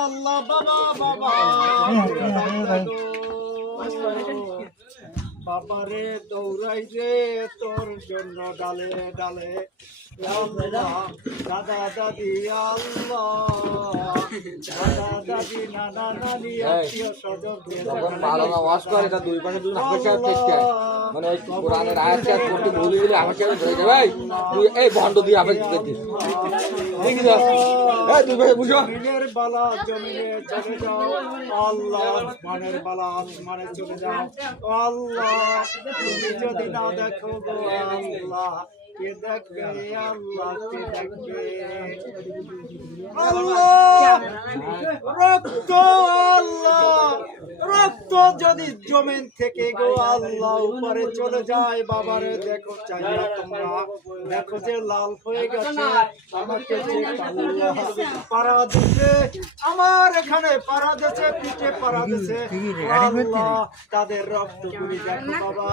আল্লাহ বাবা বাবা বাবারে দৌড়াই রে তোর জন্য ডালে ডালে দাদা দাদি আল্লাহ দাদা দাদি নানা নানি আত্মীয় স্বজন মানে কোরআনের আয়াত করতে ভুলে গেলে আমাকে ধরে দেবে তুই এই ভণ্ড দিয়ে আবার দিচ্ছিস দেখি যা এই তুই ভাই বুঝো জমিনের বালা জমিনে চলে যাও আল্লাহ আসমানের বালা আসমানে চলে যাও আল্লাহ তুমি যদি না দেখো গো আল্লাহ কে দেখবে আল্লাহ কে দেখবে আল্লাহ রক্ত আল্লাহ রক্ত যদি জমিন থেকে গো আল্লাহ উপরে চলে যায় বাবারে দেখো চাইয়া তোমরা দেখো যে লাল হয়ে গেছে আমাকে যে পাড়া দিছে আমার এখানে পাড়া দিছে পিঠে পাড়া দিছে আল্লাহ তাদের রক্ত গুলি দেখো বাবা